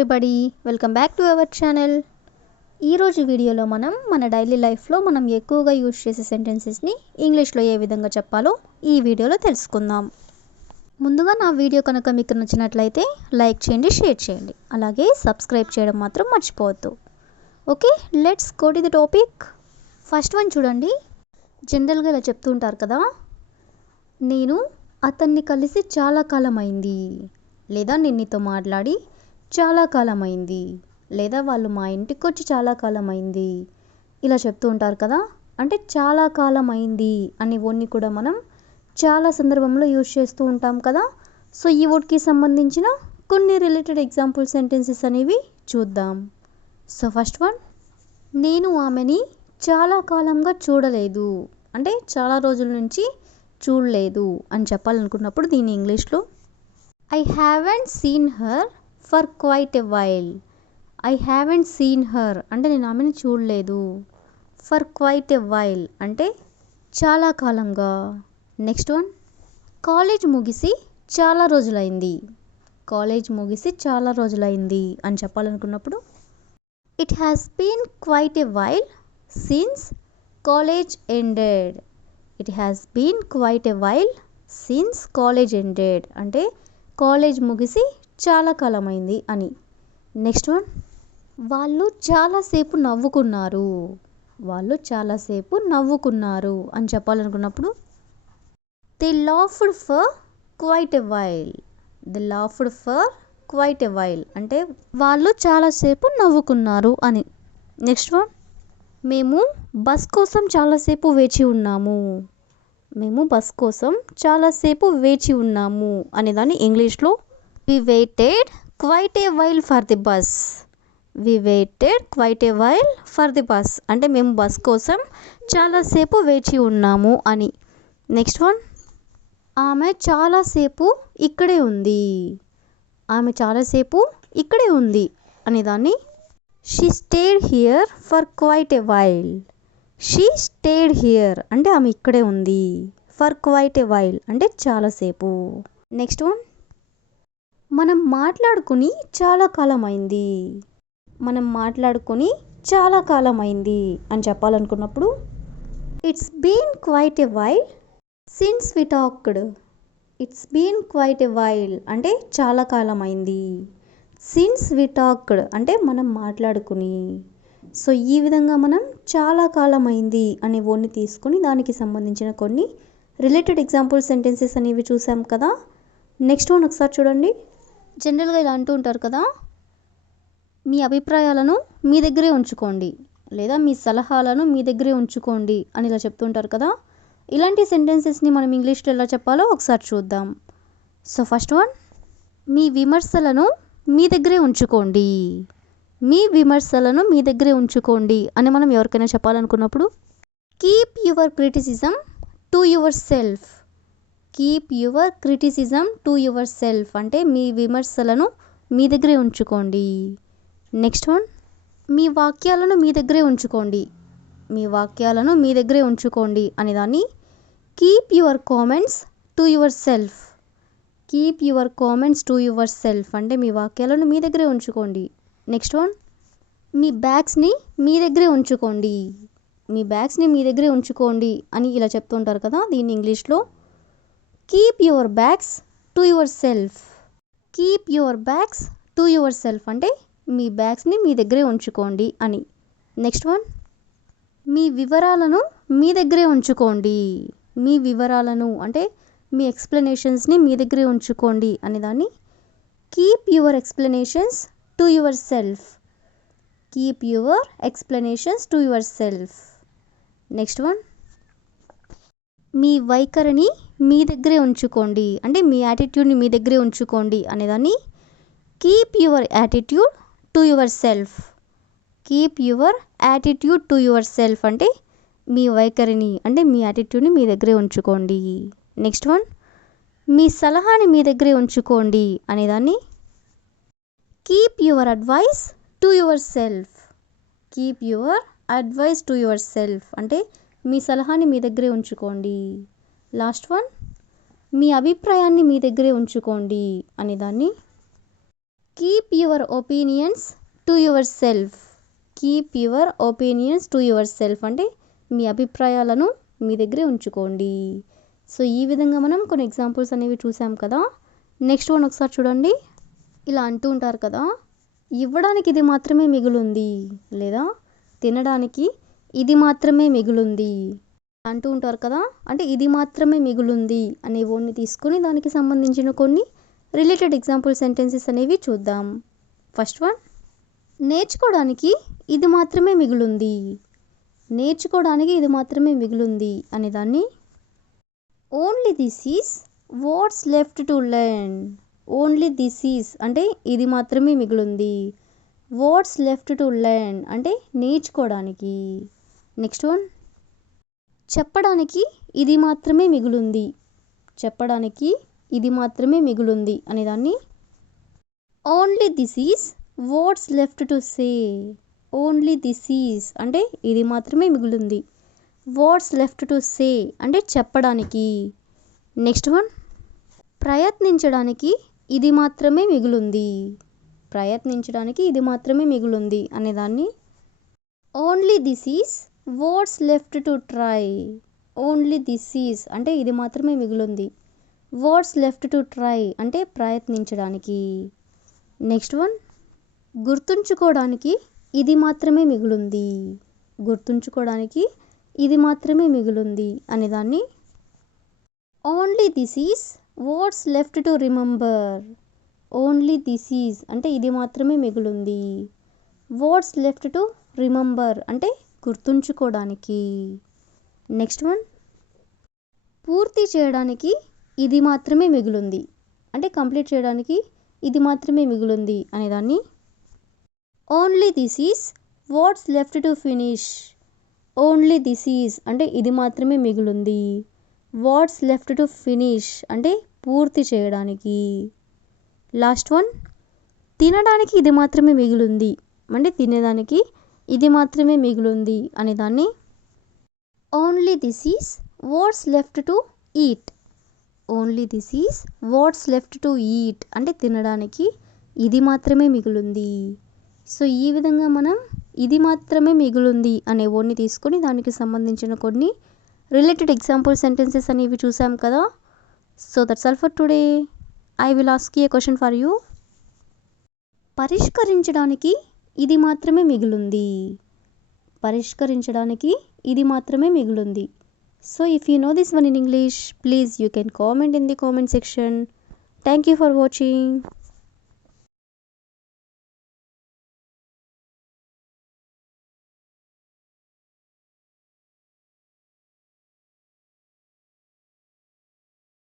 Everybody, welcome back to our channel. ఈరోజు వీడియోలో మన డైలీ లైఫ్లో మనం ఎక్కువగా యూజ్ చేసే సెంటెన్సెస్ని ఇంగ్లీష్లో ఏ విధంగా చెప్పాలో ఈ వీడియోలో తెలుసుకుందాం. ముందుగా నా వీడియో కనుక మీకు నచ్చినట్లయితే లైక్ చేయండి, షేర్ చేయండి, అలాగే సబ్స్క్రైబ్ చేయడం మాత్రం మర్చిపోవద్దు. Okay, let's go to the topic. First one చూడండి. జనరల్గా ఇలా చెప్తూ ఉంటారు కదా, నేను అతన్ని కలిసి చాలా కాలం అయింది, లేదా నేను నీతో మాట్లాడి చాలా కాలం అయింది, లేదా వాళ్ళు మా ఇంటికి వచ్చి చాలా కాలం అయింది, ఇలా చెప్తూ ఉంటారు కదా. అంటే చాలా కాలం అయింది అనే వర్డ్ని కూడా మనం చాలా సందర్భంలో యూజ్ చేస్తూ ఉంటాం కదా. సో ఈ వర్డ్కి సంబంధించిన కొన్ని రిలేటెడ్ ఎగ్జాంపుల్ సెంటెన్సెస్ అనేవి చూద్దాం. సో ఫస్ట్ వన్, నేను ఆమెని చాలా కాలంగా చూడలేదు, అంటే చాలా రోజుల నుంచి చూడలేదు అని చెప్పాలనుకున్నప్పుడు దీన్ని ఇంగ్లీష్లో I haven't seen her for quite a while. I haven't seen her అంటే నేను ఆమెను చూడలేదు. ఫర్ క్వైట్ ఎ వైల్ అంటే చాలా కాలంగా. నెక్స్ట్ వన్, కాలేజ్ ముగిసి చాలా రోజులైంది. కాలేజ్ ముగిసి చాలా రోజులైంది అని చెప్పాలనుకున్నప్పుడు it has been quite a while since college ended. It has been quite a while since college ended అంటే కాలేజ్ ముగిసి చాలా కాలమైంది అని. నెక్స్ట్ వన్, వాళ్ళు చాలాసేపు నవ్వుకున్నారు. వాళ్ళు చాలాసేపు నవ్వుకున్నారు అని చెప్పాలనుకున్నప్పుడు they laughed for quite a while. They laughed for quite a while అంటే వాళ్ళు చాలాసేపు నవ్వుకున్నారు అని. నెక్స్ట్ వన్, మేము బస్ కోసం చాలాసేపు వేచి ఉన్నాము. మేము బస్ కోసం చాలాసేపు వేచి ఉన్నాము అనేదాన్ని ఇంగ్లీష్లో we waited quite a while for the bus. we waited quite a while for the bus అంటే మేము బస్ కోసం చాలాసేపు వేచి ఉన్నాము అని. నెక్స్ట్ వన్, ఆమె చాలాసేపు ఇక్కడే ఉంది. ఆమె చాలాసేపు ఇక్కడే ఉంది అనేదాన్ని she stayed here for quite a while. she stayed here అంటే ఆమె ఇక్కడే ఉంది. for quite a while అంటే చాలాసేపు. నెక్స్ట్ వన్, మనం మాట్లాడుకుని చాలా కాలం అయింది. మనం మాట్లాడుకొని చాలా కాలం అయింది అని చెప్పాలనుకున్నప్పుడు it's been quite a while since we talked. It's been quite a while అంటే చాలా కాలం అయింది. సిన్స్ వి టాక్డ్ అంటే మనం మాట్లాడుకుని. సో ఈ విధంగా మనం చాలా కాలం అయింది అనే వర్డ్ని తీసుకొని దానికి సంబంధించిన కొన్ని రిలేటెడ్ ఎగ్జాంపుల్ సెంటెన్సెస్ అనేవి చూసాం కదా. నెక్స్ట్ వన్ ఒకసారి చూడండి. జనరల్గా ఇలా అంటూ ఉంటారు కదా, మీ అభిప్రాయాలను మీ దగ్గరే ఉంచుకోండి, లేదా మీ సలహాలను మీ దగ్గరే ఉంచుకోండి అని ఇలా చెప్తుంటారు కదా. ఇలాంటి సెంటెన్సెస్ని మనం ఇంగ్లీష్లో ఎలా చెప్పాలో ఒకసారి చూద్దాం. సో ఫస్ట్ వన్, మీ విమర్శలను మీ దగ్గరే ఉంచుకోండి. మీ విమర్శలను మీ దగ్గరే ఉంచుకోండి అని మనం ఎవరికైనా చెప్పాలనుకున్నప్పుడు keep your criticism to yourself. Keep your criticism to yourself అంటే మీ విమర్శలను మీ దగ్గరే ఉంచుకోండి. నెక్స్ట్ వన్, మీ వాక్యాలను మీ దగ్గరే ఉంచుకోండి. మీ వాక్యాలను మీ దగ్గరే ఉంచుకోండి అనే దాన్ని keep your comments to yourself. Keep your comments to yourself అంటే మీ వాక్యాలను మీ దగ్గరే ఉంచుకోండి. నెక్స్ట్ వన్, మీ బ్యాగ్స్ని మీ దగ్గరే ఉంచుకోండి. మీ బ్యాగ్స్ని మీ దగ్గరే ఉంచుకోండి అని ఇలా చెప్తుంటారు కదా. దీన్ని ఇంగ్లీష్లో keep your bags to yourself. Keep your bags to yourself అంటే మీ బ్యాగ్స్ని మీ దగ్గరే ఉంచుకోండి అని. నెక్స్ట్ వన్, మీ వివరాలను మీ దగ్గరే ఉంచుకోండి. మీ వివరాలను అంటే మీ ఎక్స్ప్లెనేషన్స్ని మీ దగ్గరే ఉంచుకోండి అనేదాన్ని keep your explanations to yourself. Keep your explanations to yourself. Next one, మీ వైఖరిని మీ దగ్గరే ఉంచుకోండి అంటే మీ యాటిట్యూడ్ని మీ దగ్గరే ఉంచుకోండి అనేదాన్ని keep your attitude to yourself. Keep your attitude to yourself అంటే మీ వైఖరిని అంటే మీ యాటిట్యూడ్ని మీ దగ్గరే ఉంచుకోండి. నెక్స్ట్ వన్, మీ సలహాని మీ దగ్గరే ఉంచుకోండి అనేదాన్ని keep your advice to yourself. Keep your advice to yourself అంటే మీ సలహాని మీ దగ్గరే ఉంచుకోండి. లాస్ట్ వన్, మీ అభిప్రాయాన్ని మీ దగ్గరే ఉంచుకోండి అనేదాన్ని keep your opinions to yourself. Keep your opinions to yourself అంటే మీ అభిప్రాయాలను మీ దగ్గరే ఉంచుకోండి. సో ఈ విధంగా మనం కొన్ని ఎగ్జాంపుల్స్ అనేవి చూసాం కదా. నెక్స్ట్ వన్ ఒకసారి చూడండి. ఇలా అంటూ ఉంటారు కదా, ఇవ్వడానికి ఇది మాత్రమే మిగులుంది, లేదా తినడానికి ఇది మాత్రమే మిగులుంది అంటూ ఉంటారు కదా. అంటే ఇది మాత్రమే మిగులుంది అనే వర్డ్ని తీసుకొని దానికి సంబంధించిన కొన్ని రిలేటెడ్ ఎగ్జాంపుల్ సెంటెన్సెస్ అనేవి చూద్దాం. ఫస్ట్ వన్, నేర్చుకోవడానికి ఇది మాత్రమే మిగులుంది. నేర్చుకోవడానికి ఇది మాత్రమే మిగులుంది అనేదాన్ని only this is what's left to learn. Only this is అంటే ఇది మాత్రమే మిగులుంది. వాట్స్ లెఫ్ట్ టు లెర్న్ అంటే నేర్చుకోవడానికి. నెక్స్ట్ వన్, చెప్పడానికి ఇది మాత్రమే మిగులుంది. చెప్పడానికి ఇది మాత్రమే మిగులుంది అనేదాన్ని only this is what's left to say. Only this is అంటే ఇది మాత్రమే మిగులుంది. వాట్స్ లెఫ్ట్ టు సే అంటే చెప్పడానికి. నెక్స్ట్ వన్, ప్రయత్నించడానికి ఇది మాత్రమే మిగులుంది. ప్రయత్నించడానికి ఇది మాత్రమే మిగులుంది అనేదాన్ని only this is what's left to try. Only this is అంటే ఇది మాత్రమే మిగులుంది. వాట్స్ లెఫ్ట్ టు ట్రై అంటే ప్రయత్నించడానికి. నెక్స్ట్ వన్, గుర్తుంచుకోవడానికి ఇది మాత్రమే మిగులుంది. గుర్తుంచుకోవడానికి ఇది మాత్రమే మిగులుంది అనేదాన్ని only this is what's left to remember. Only this is అంటే ఇది మాత్రమే మిగులుంది. వాట్స్ లెఫ్ట్ టు రిమెంబర్ అంటే గుర్తుంచుకోవడానికి. నెక్స్ట్ వన్, పూర్తి చేయడానికి ఇది మాత్రమే మిగులుంది. అంటే కంప్లీట్ చేయడానికి ఇది మాత్రమే మిగులుంది అనేదాన్ని only this is what's left to finish. Only this is అంటే ఇది మాత్రమే మిగులుంది. వాట్స్ లెఫ్ట్ టు ఫినిష్ అంటే పూర్తి చేయడానికి. లాస్ట్ వన్, తినడానికి ఇది మాత్రమే మిగులుంది. అంటే తినేదానికి ఇది మాత్రమే మిగులుంది అనేదాన్ని only this is what's left to eat. Only this is what's left to eat అంటే తినడానికి ఇది మాత్రమే మిగులుంది. సో ఈ విధంగా మనం ఇది మాత్రమే మిగులుంది అనే వర్డ్ని తీసుకొని దానికి సంబంధించిన కొన్ని రిలేటెడ్ ఎగ్జాంపుల్ సెంటెన్సెస్ అనేవి చూసాం కదా. So that's all for today. I will ask you a question for you. పరిష్కరించడానికి ఇది మాత్రమే మిగులుంది. పరిష్కరించడానికి ఇది మాత్రమే మిగులుంది. So if you know this one in English, please you can comment in the comment section. Thank you for watching.